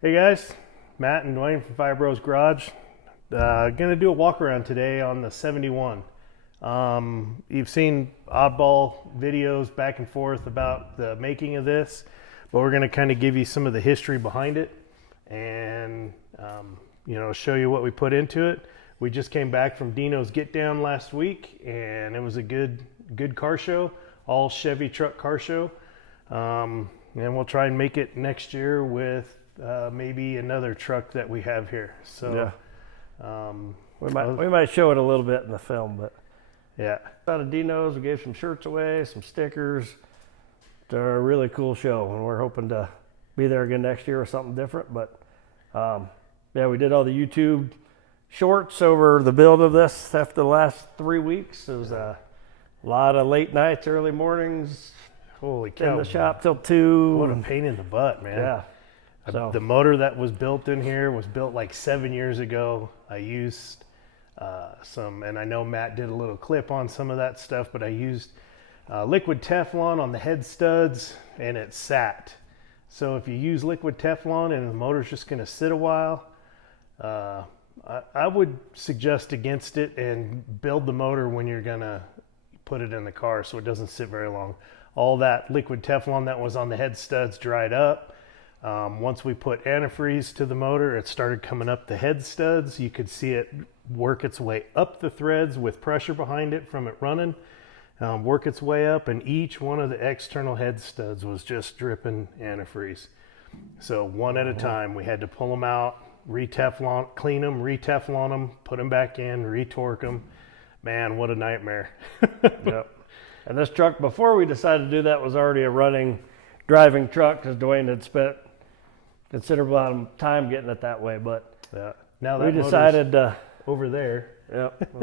Hey guys, Matt and Dwayne from Fire Bros Garage. Gonna do a walk around today on the 71. You've seen oddball videos back and forth about the making of this, but we're gonna kind of give you some of the history behind it and show you what we put into it. We just came back from Dino's Get Down last week, and it was a good car show, all Chevy truck car show. And we'll try and make it next year with maybe another truck that we have here. So yeah. We might show it a little bit in the film, but yeah. Out of Dino's, we gave some shirts away, some stickers. It's a really cool show, and we're hoping to be there again next year with something different. But yeah, we did all the YouTube shorts over the build of this after the last 3 weeks. It was a lot of late nights, early mornings. Holy cow. In the shop till 2. What a pain in the butt, man. Yeah. So the motor that was built in here was built like 7 years ago. I used some, and I know Matt did a little clip on some of that stuff, but I used liquid Teflon on the head studs, and it sat. So if you use liquid Teflon and the motor's just going to sit a while, I would suggest against it and build the motor when you're going to put it in the car so it doesn't sit very long. All that liquid Teflon that was on the head studs dried up. Once we put antifreeze to the motor, it started coming up the head studs. You could see it work its way up the threads with pressure behind it from it running, work its way up, and each one of the external head studs was just dripping antifreeze. So one at a time, we had to pull them out, re-Teflon, clean them, re-Teflon them, put them back in, re-torque them. Man, what a nightmare. Yep. And this truck, before we decided to do that, was already a running, driving truck because Dwayne had spent considerable amount of time getting it that way. But now we decided over there. Yep.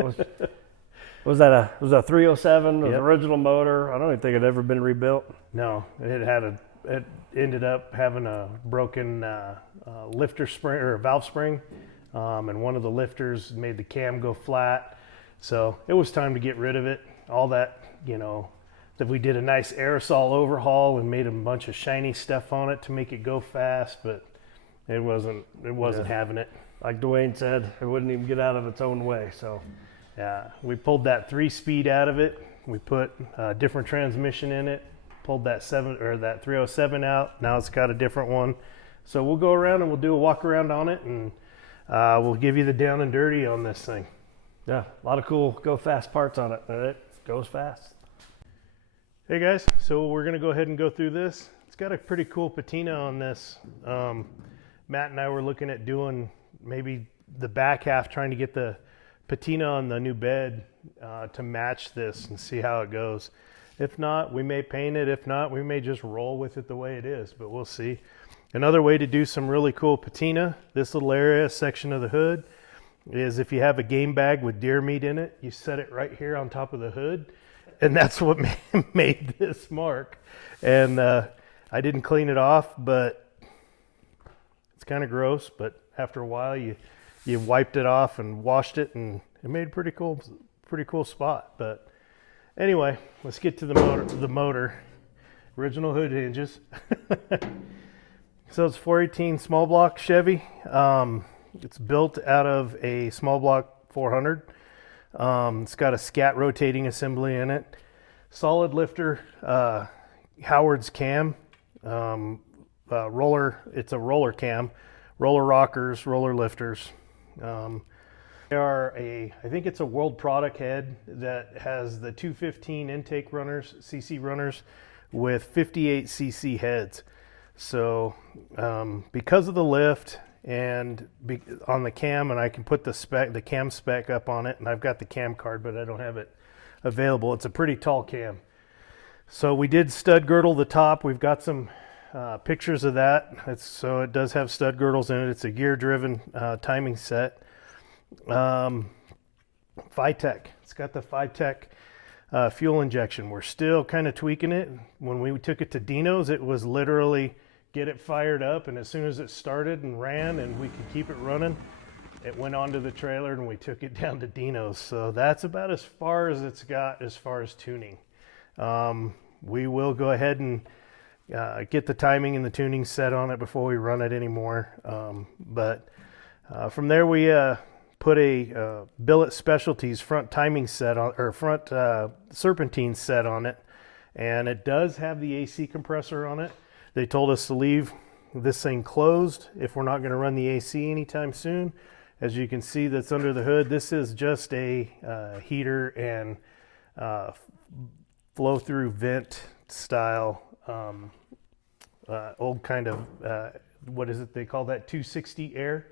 Was that a 307? It was original motor. I don't even think it had ever been rebuilt. No, it ended up having a broken lifter spring or valve spring, and one of the lifters made the cam go flat. So it was time to get rid of it. All that, that we did a nice aerosol overhaul and made a bunch of shiny stuff on it to make it go fast, but it wasn't having it. Like Dwayne said, it wouldn't even get out of its own way. So yeah, we pulled that 3-speed out of it. We put a different transmission in it, pulled that 307 out. Now it's got a different one. So we'll go around and we'll do a walk around on it, and we'll give you the down and dirty on this thing. Yeah, a lot of cool go fast parts on it, and it goes fast. Hey guys, so we're gonna go ahead and go through this. It's got a pretty cool patina on this. Matt and I were looking at doing maybe the back half, trying to get the patina on the new bed to match this and see how it goes. If not, we may paint it. If not, we may just roll with it the way it is, but we'll see. Another way to do some really cool patina, this little area section of the hood, is if you have a game bag with deer meat in it, you set it right here on top of the hood, and that's what made this mark. And I didn't clean it off, but it's kind of gross. But after a while, you wiped it off and washed it, and it made a pretty cool spot. But anyway, let's get to the motor. Original hood hinges. So it's 418 small block Chevy. It's built out of a small block 400. It's got a scat rotating assembly in it. Solid lifter, Howard's cam, roller. It's a roller cam, roller rockers, roller lifters. They are I think it's a world product head that has the 215 intake runners, CC runners, with 58 CC heads. So because of the lift and on the cam, and I can put the cam spec up on it, and I've got the cam card, but I don't have it available. It's a pretty tall cam. So we did stud girdle the top. We've got some pictures of that. So it does have stud girdles in it. It's a gear driven timing set. Phytech. It's got the Phytech fuel injection. We're still kind of tweaking it. When we took it to Dino's, it was literally get it fired up, and as soon as it started and ran and we could keep it running, it went onto the trailer and we took it down to Dino's. So that's about as far as it's got as far as tuning. We will go ahead and get the timing and the tuning set on it before we run it anymore. But from there we put a Billet Specialties front timing set on, or front serpentine set on it, and it does have the AC compressor on it. They told us to leave this thing closed if we're not going to run the AC anytime soon. As you can see, that's under the hood. This is just a heater and flow through vent style, old kind of what is it they call that, 260 air,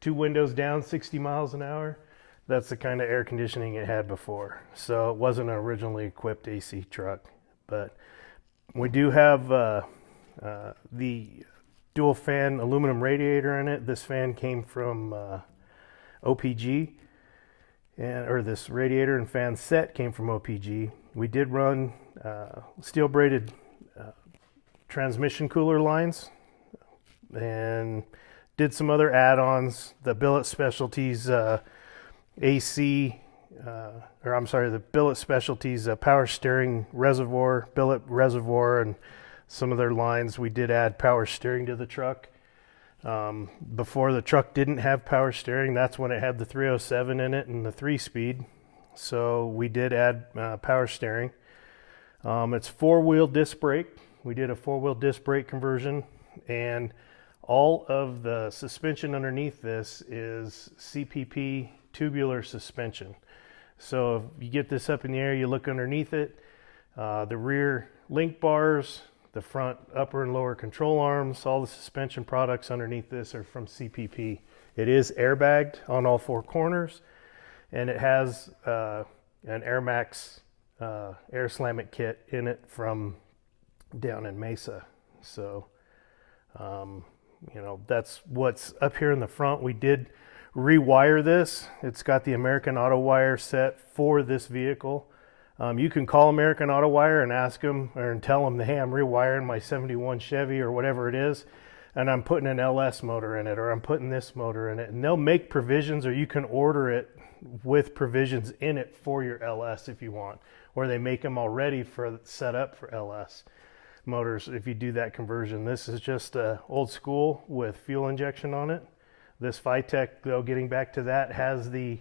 2 windows down, 60 miles an hour. That's the kind of air conditioning it had before, so it wasn't an originally equipped AC truck. But we do have the dual fan aluminum radiator in it. This fan came from OPG, or this radiator and fan set came from OPG. We did run steel braided transmission cooler lines and did some other add-ons. The Billet Specialties AC, or I'm sorry, the Billet Specialties power steering reservoir, billet reservoir, and some of their lines. We did add power steering to the truck. Before, the truck didn't have power steering. That's when it had the 307 in it and the 3-speed. So we did add power steering. It's 4-wheel disc brake. We did a 4-wheel disc brake conversion, and all of the suspension underneath this is CPP tubular suspension. So if you get this up in the air, you look underneath it, the rear link bars, the front upper and lower control arms, all the suspension products underneath this are from CPP. It is airbagged on all 4 corners, and it has an Air Max air slam it kit in it from down in Mesa. So you know, that's what's up here in the front. We did rewire this. It's got the American Auto Wire set for this vehicle. You can call American Auto Wire and ask them, or and tell them, hey, I'm rewiring my 71 Chevy or whatever it is, and I'm putting an LS motor in it, or I'm putting this motor in it, and they'll make provisions, or you can order it with provisions in it for your LS if you want, or they make them already for set up for LS motors if you do that conversion. This is just old school with fuel injection on it. This Vitec, though, getting back to that, has the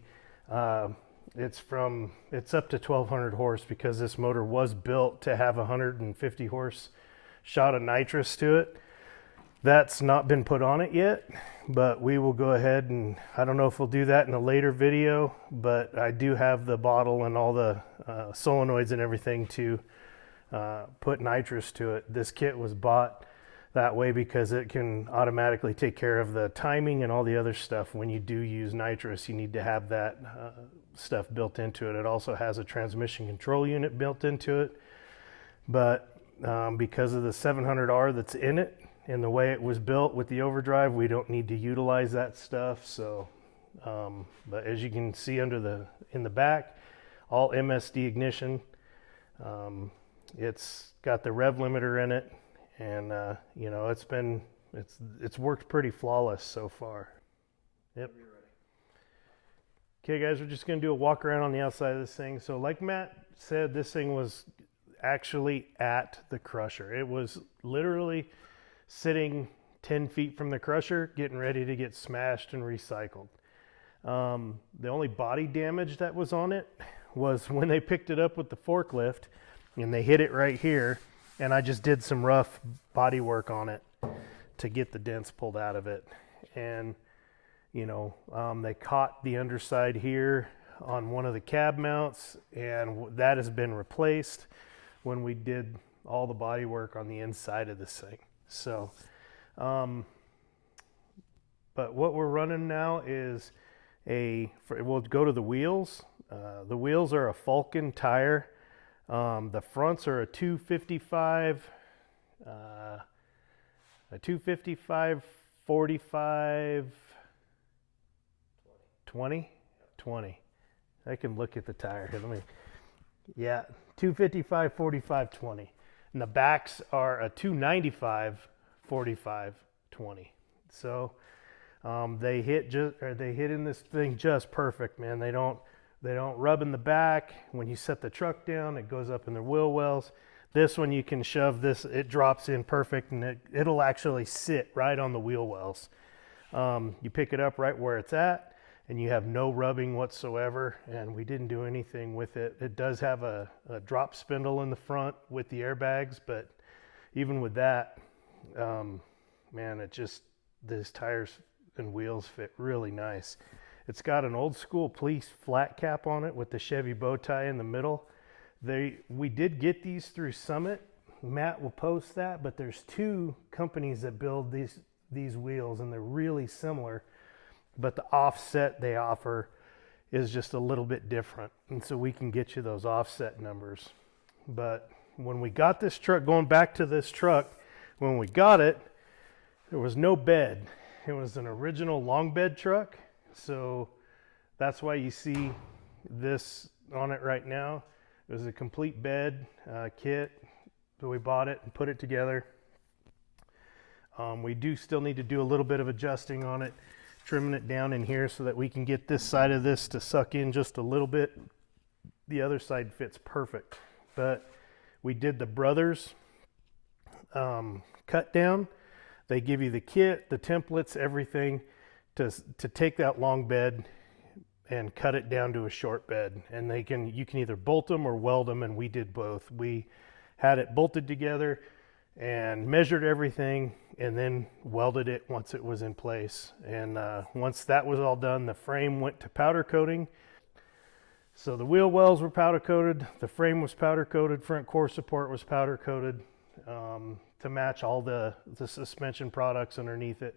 it's up to 1200 horse, because this motor was built to have 150 horse shot of nitrous to it. That's not been put on it yet, but we will go ahead, and I don't know if we'll do that in a later video, but I do have the bottle and all the solenoids and everything to put nitrous to it. This kit was bought that way because it can automatically take care of the timing and all the other stuff. When you do use nitrous, you need to have that stuff built into it. It also has a transmission control unit built into it, but because of the 700R that's in it and the way it was built with the overdrive, we don't need to utilize that stuff. So but as you can see in the back, all MSD ignition. It's got the rev limiter in it, and you know, it's worked pretty flawless so far. Yep. Okay guys, we're just going to do a walk around on the outside of this thing. So like Matt said, this thing was actually at the crusher. It was literally sitting 10 feet from the crusher, getting ready to get smashed and recycled. The only body damage that was on it was when they picked it up with the forklift and they hit it right here, and I just did some rough body work on it to get the dents pulled out of it. And you know, they caught the underside here on one of the cab mounts, and that has been replaced when we did all the body work on the inside of this thing. So but what we're running now is we'll go to the wheels. The wheels are a Falcon tire. The fronts are a 255 45 20. I can look at the tire here. Yeah, 255 45 20. And the backs are a 295 45 20. So they hit in this thing just perfect, man. They don't rub in the back. When you set the truck down, it goes up in the wheel wells. This one you can shove this, it drops in perfect, and it'll actually sit right on the wheel wells. You pick it up right where it's at, and you have no rubbing whatsoever, and we didn't do anything with it. It does have a drop spindle in the front with the airbags, but even with that, man, these tires and wheels fit really nice. It's got an old school police flat cap on it with the Chevy bow tie in the middle. We did get these through Summit. Matt will post that, but there's two companies that build these wheels, and they're really similar, but the offset they offer is just a little bit different, and so we can get you those offset numbers. But when we got this truck, going back to this truck, when we got it, there was no bed. It was an original long bed truck, so that's why you see this on it right now. It was a complete bed kit, so we bought it and put it together. We do still need to do a little bit of adjusting on it, trimming it down in here so that we can get this side of this to suck in just a little bit. The other side fits perfect, but we did the Brothers cut down. They give you the kit, the templates, everything to take that long bed and cut it down to a short bed. And you can either bolt them or weld them, and we did both. We had it bolted together and measured everything, and then welded it once it was in place. And once that was all done, the frame went to powder coating. So the wheel wells were powder coated, the frame was powder coated, front core support was powder coated to match all the suspension products underneath it.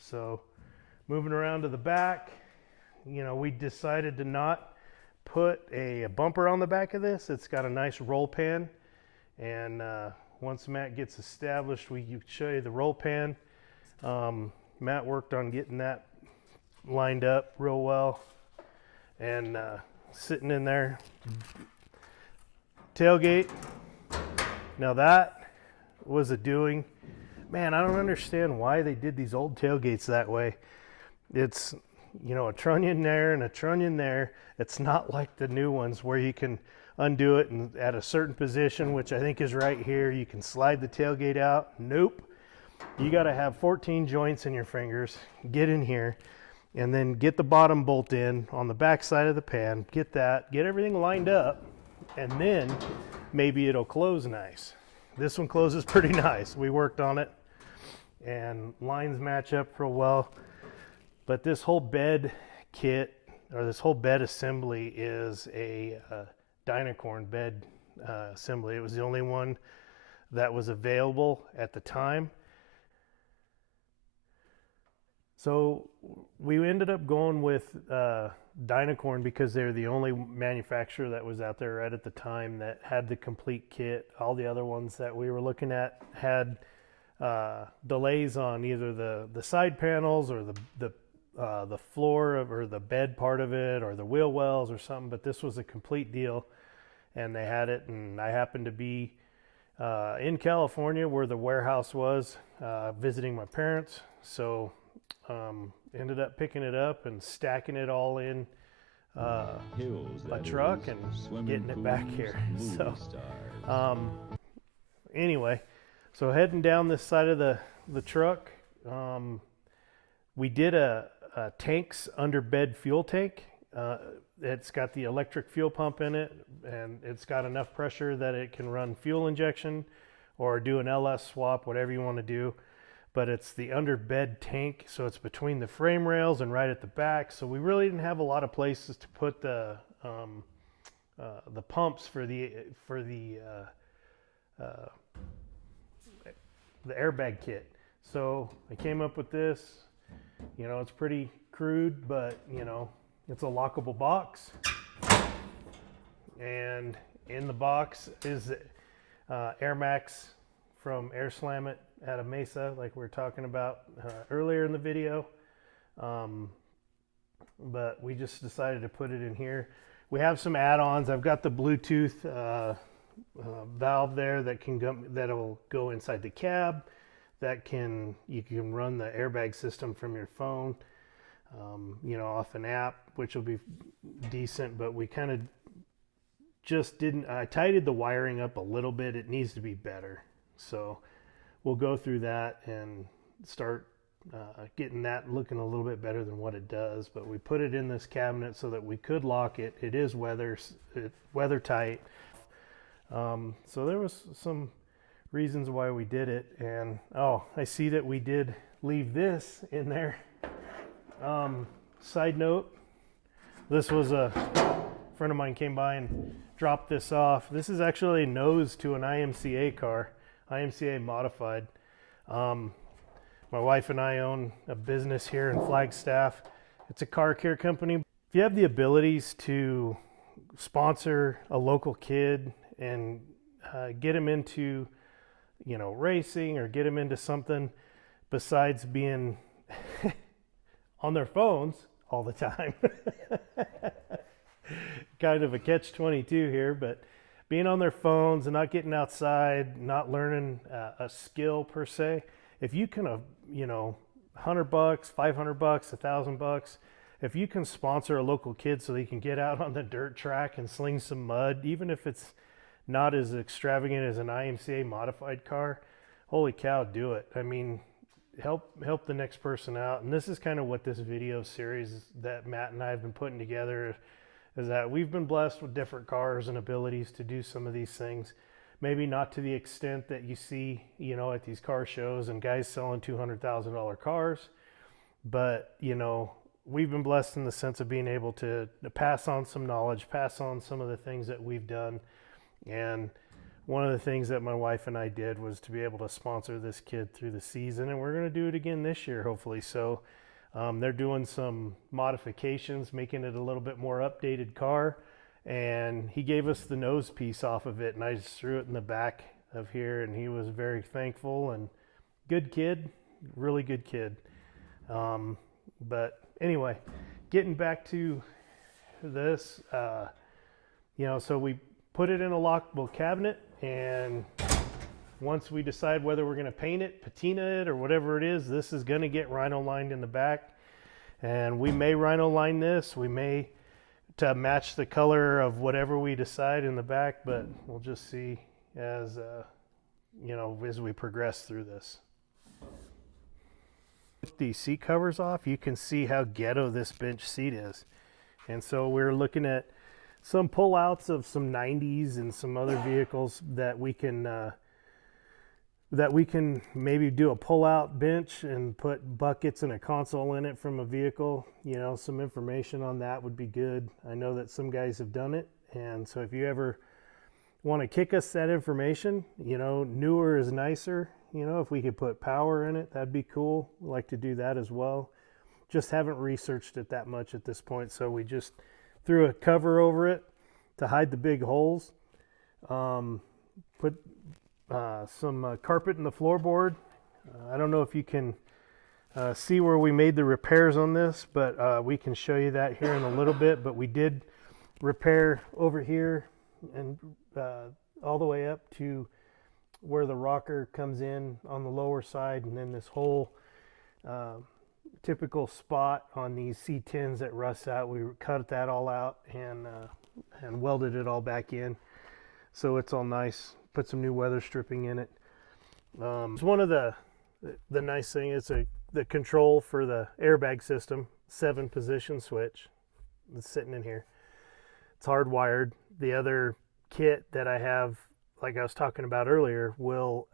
So moving around to the back, we decided to not put a bumper on the back of this. It's got a nice roll pan, and once Matt gets established, we can show you the roll pan. Matt worked on getting that lined up real well, and sitting in there. Tailgate, now that was a doing. Man, I don't understand why they did these old tailgates that way. It's a trunnion there and a trunnion there. It's not like the new ones where you can undo it and at a certain position, which I think is right here, you can slide the tailgate out. Nope. You got to have 14 joints in your fingers, get in here, and then get the bottom bolt in on the back side of the pan, get everything lined up, and then maybe it'll close nice. This one closes pretty nice. We worked on it, and lines match up real well. But this whole bed kit, or this whole bed assembly, is a Dino bed assembly. It was the only one that was available at the time. So we ended up going with Dino because they're the only manufacturer that was out there right at the time that had the complete kit. All the other ones that we were looking at had delays on either the side panels or the floor or the bed part of it or the wheel wells or something, but this was a complete deal, and they had it. And I happened to be in California where the warehouse was, visiting my parents, so ended up picking it up and stacking it all in a truck and getting it back here. So anyway, so heading down this side of the truck, we did a tanks under bed fuel tank. It's got the electric fuel pump in it, and it's got enough pressure that it can run fuel injection or do an LS swap, whatever you want to do. But it's the under bed tank, so it's between the frame rails and right at the back. So we really didn't have a lot of places to put the pumps for the airbag kit. So I came up with this. It's pretty crude, but it's a lockable box, and in the box is Air Max from Air Slam It out of Mesa, like we were talking about earlier in the video. But we just decided to put it in here. We have some add-ons. I've got the Bluetooth valve there that'll go inside the cab. You can run the airbag system from your phone, off an app, which will be decent. But we kind of just didn't, I tidied the wiring up a little bit. It needs to be better. So we'll go through that and start getting that looking a little bit better than what it does. But we put it in this cabinet so that we could lock it. It is weather tight. So there was some reasons why we did it. And oh, I see that we did leave this in there. Side note, this was a friend of mine came by and dropped this off. This is actually a nose to an IMCA car, IMCA modified. My wife and I own a business here in Flagstaff. It's a car care company. If you have the abilities to sponsor a local kid and get him into, you know, racing, or get him into something besides being on their phones all the time. Kind of a catch-22 here, but being on their phones and not getting outside, not learning a skill per se. If you can, you know, $100, $500, $1,000, if you can sponsor a local kid so they can get out on the dirt track and sling some mud, even if it's not as extravagant as an IMCA modified car, holy cow, do it. I mean, help the next person out. And this is kind of what this video series that Matt and I have been putting together is, that we've been blessed with different cars and abilities to do some of these things. Maybe not to the extent that you see, you know, at these car shows and guys selling $200,000 cars, but, you know, we've been blessed in the sense of being able to pass on some knowledge, pass on some of the things that we've done. And one of the things that my wife and I did was to be able to sponsor this kid through the season, and we're going to do it again this year, hopefully. So they're doing some modifications, making it a little bit more updated car. And he gave us the nose piece off of it, and I just threw it in the back of here, and he was very thankful. And good kid, really good kid. But anyway, getting back to this, you know, so we put it in a lockable cabinet, and once we decide whether we're going to paint it, patina it, or whatever it is, this is going to get rhino lined in the back. And we may rhino line this, we may to match the color of whatever we decide in the back, but we'll just see as you know, as we progress through this. With the seat covers off, you can see how ghetto this bench seat is. And so we're looking at some pullouts of some 90s and some other vehicles that we can maybe do a pull-out bench and put buckets and a console in it from a vehicle. You know, some information on that would be good. I know that some guys have done it, and so if you ever want to kick us that information, you know, newer is nicer. You know, if we could put power in it, that'd be cool. We'd like to do that as well. Just haven't researched it that much at this point, so we just threw a cover over it to hide the big holes. Put some carpet in the floorboard. I don't know if you can see where we made the repairs on this, but we can show you that here in a little bit. But we did repair over here and all the way up to where the rocker comes in on the lower side, and then this whole typical spot on these C10s that rust out. We cut that all out and welded it all back in, so it's all nice. Put some new weather stripping in it. It's one of the nice thing is the control for the airbag system, 7-position switch that's sitting in here. It's hardwired. The other kit that I have, like I was talking about earlier, will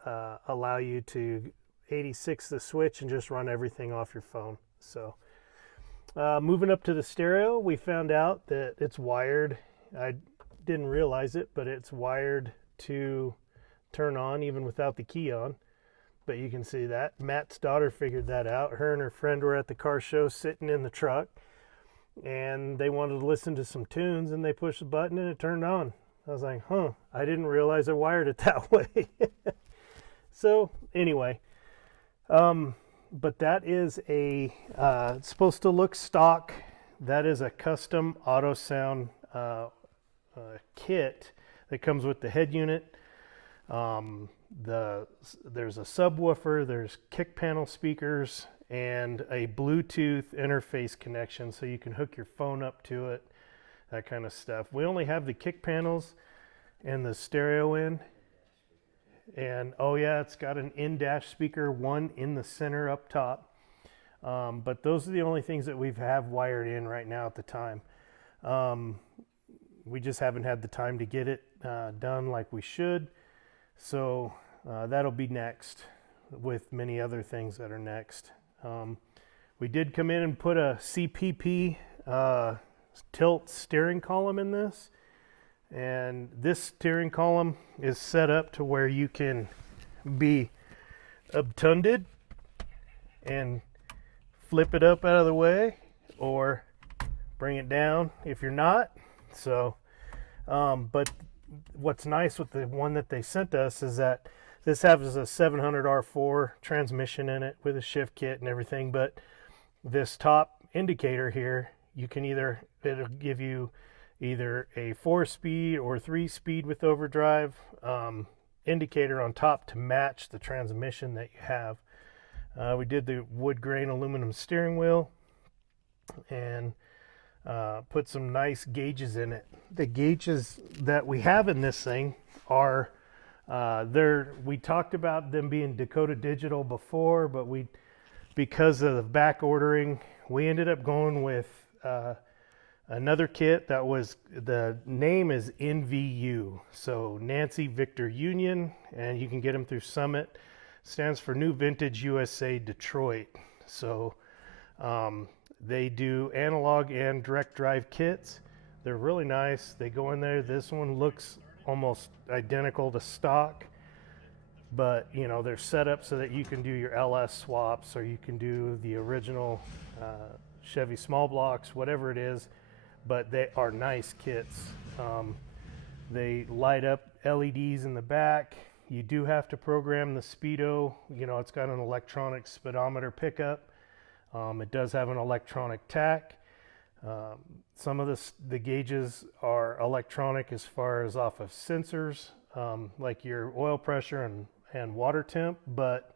allow you to 86 the switch and just run everything off your phone. So moving up to the stereo, we found out that it's wired. I didn't realize it, but it's wired to turn on even without the key on. But you can see that Matt's daughter figured that out. Her and her friend were at the car show sitting in the truck, and they wanted to listen to some tunes, and they pushed the button and it turned on. I was like, huh, I didn't realize I wired it that way. So anyway, but that is a it's supposed to look stock. That is a custom auto sound kit that comes with the head unit. There's a subwoofer, there's kick panel speakers, and a Bluetooth interface connection, so you can hook your phone up to it. that kind of stuff. We only have the kick panels and the stereo in. And oh yeah, it's got an in-dash speaker, one in the center up top. But those are the only things that we have wired in right now at the time. We just haven't had the time to get it done like we should. So that'll be next, with many other things that are next. We did come in and put a CPP tilt steering column in this. And this steering column is set up to where you can be obtunded and flip it up out of the way, or bring it down if you're not. So, but what's nice with the one that they sent us is that this has a 700 R4 transmission in it with a shift kit and everything. But this top indicator here, you can it'll give you either a 4-speed or 3-speed with overdrive indicator on top to match the transmission that you have. We did the wood grain aluminum steering wheel and put some nice gauges in it. The gauges that we have in this thing are we talked about them being Dakota Digital before, but because of the back ordering, we ended up going with another kit that was, the name is NVU, so Nancy Victor Union, and you can get them through Summit. Stands for New Vintage USA Detroit. So they do analog and direct drive kits. They're really nice. They go in there. This one looks almost identical to stock, but you know, they're set up so that you can do your LS swaps, or you can do the original Chevy small blocks, whatever it is. But they are nice kits. They light up LEDs in the back. You do have to program the speedo. You know, it's got an electronic speedometer pickup. It does have an electronic tach. Some of the gauges are electronic as far as off of sensors, like your oil pressure and water temp, but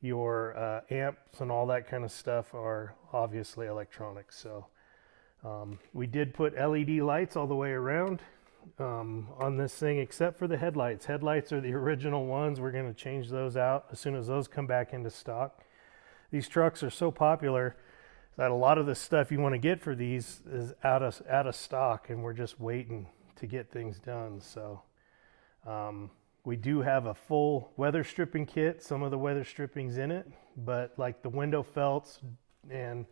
your amps and all that kind of stuff are obviously electronic. So we did put LED lights all the way around on this thing, except for the headlights. Headlights are the original ones. We're going to change those out as soon as those come back into stock. These trucks are so popular that a lot of the stuff you want to get for these is out of stock, and we're just waiting to get things done. So we do have a full weather stripping kit. Some of the weather stripping's in it, but like the window felts and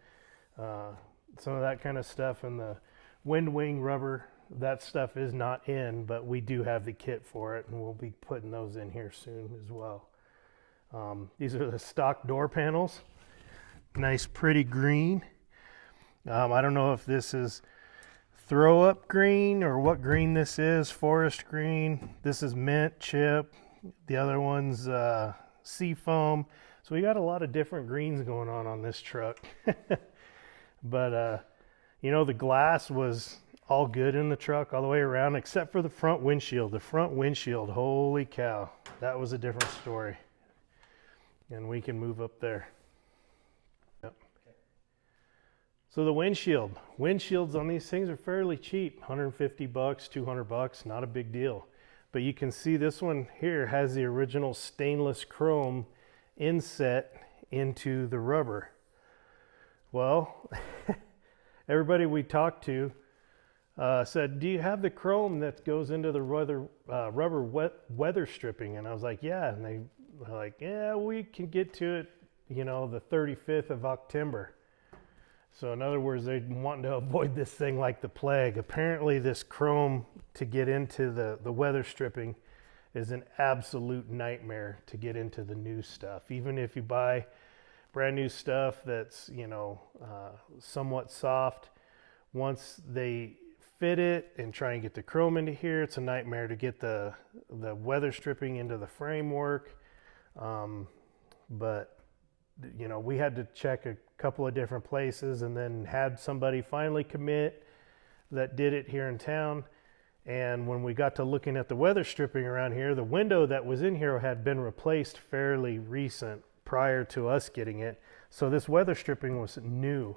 some of that kind of stuff, and the wind wing rubber, that stuff is not in, but we do have the kit for it, and we'll be putting those in here soon as well. These are the stock door panels. Nice pretty green. I don't know if this is throw up green or what green this is. Forest green. This is mint chip. The other one's sea foam. So we got a lot of different greens going on this truck. But you know, the glass was all good in the truck all the way around, except for the front windshield. The front windshield, holy cow, that was a different story. And we can move up there. Yep. So the windshields on these things are fairly cheap, 150 bucks, 200 bucks, not a big deal. But you can see this one here has the original stainless chrome inset into the rubber. Well, everybody we talked to said, do you have the chrome that goes into the rubber weather stripping? And I was like, yeah. And they were like, yeah, we can get to it, you know, the 35th of October. So in other words, they're wanting to avoid this thing like the plague. Apparently this chrome to get into the weather stripping is an absolute nightmare to get into the new stuff. Even if you buy brand new stuff that's, you know, somewhat soft, once they fit it and try and get the chrome into here, it's a nightmare to get the weather stripping into the framework. But you know, we had to check a couple of different places, and then had somebody finally commit that did it here in town. And when we got to looking at the weather stripping around here, the window that was in here had been replaced fairly recent prior to us getting it. So this weather stripping was new.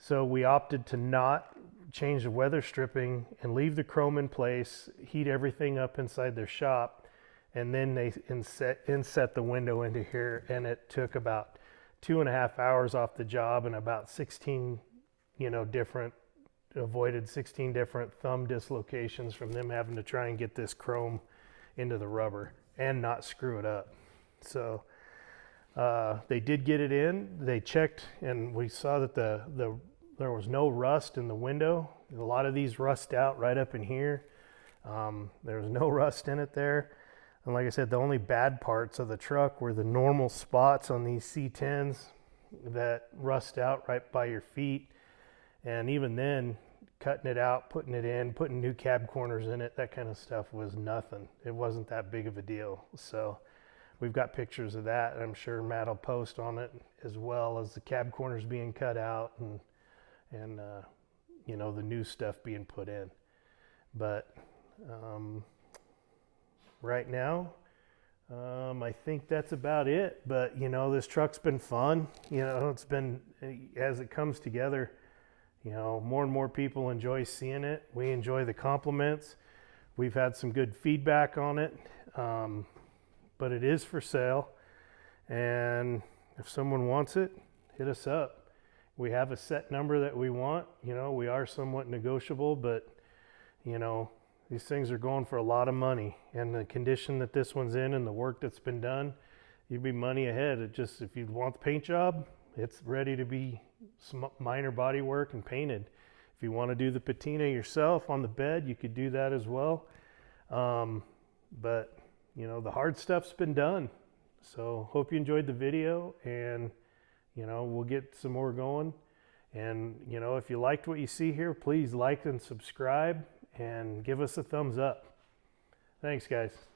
So we opted to not change the weather stripping and leave the chrome in place, heat everything up inside their shop, and then they inset the window into here, and it took about 2.5 hours off the job, and about 16 avoided 16 different thumb dislocations from them having to try and get this chrome into the rubber and not screw it up. So they did get it in. They checked, and we saw that there was no rust in the window. A lot of these rust out right up in here. There was no rust in it there. And like I said, the only bad parts of the truck were the normal spots on these C10s that rust out right by your feet. And even then, cutting it out, putting it in, putting new cab corners in it, that kind of stuff was nothing. It wasn't that big of a deal. So we've got pictures of that, and I'm sure Matt will post on it, as well as the cab corners being cut out and the new stuff being put in. But right now, I think that's about it. But this truck's been fun. It's been, as it comes together, more and more people enjoy seeing it. We enjoy the compliments. We've had some good feedback on it, but it is for sale. And if someone wants it, hit us up. We have a set number that we want. We are somewhat negotiable, but these things are going for a lot of money. And the condition that this one's in and the work that's been done, you'd be money ahead. If you want the paint job, it's ready to be some minor body work and painted. If you want to do the patina yourself on the bed, you could do that as well. But the hard stuff's been done. So hope you enjoyed the video, and we'll get some more going. And if you liked what you see here, please like and subscribe and give us a thumbs up. Thanks, guys.